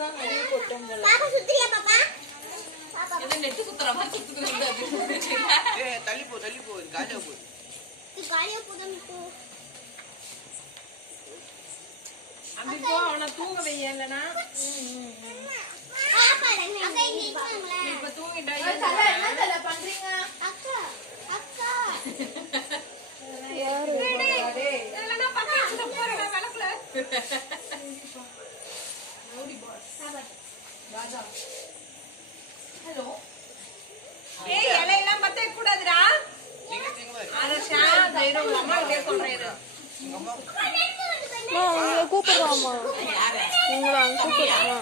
தான் நிறைய போட்டோம் போல. பாப்பா சுத்துறியா பாப்பா? இது நெட் சுத்துற மாதிரி சுத்துறது அப்படி. ஏய் தள்ளி போ காலியா போ. இது காலியா போதமிட்டு. அம்மிக்கோ அவனை தூங்க வையலனா. பாப்பா அக்கா இங்க இருக்காங்களா? இப்ப தூங்கிட்டா என்ன தல பண்றீங்க? அக்கா அக்கா யாரு டேய் இதெல்லாம் நான் பக்கத்துல போறேன் விளக்குல. ரவுடி பாஸ் ராஜா. ஹலோ ஏய் இலையெல்லாம் பத்த கூடாதுடா. அத ஷானா தேரோ அம்மா கிட்ட சொல்றேன். உங்களை கூப்பிடுறாமா? உங்களை கூப்பிடுறாமா?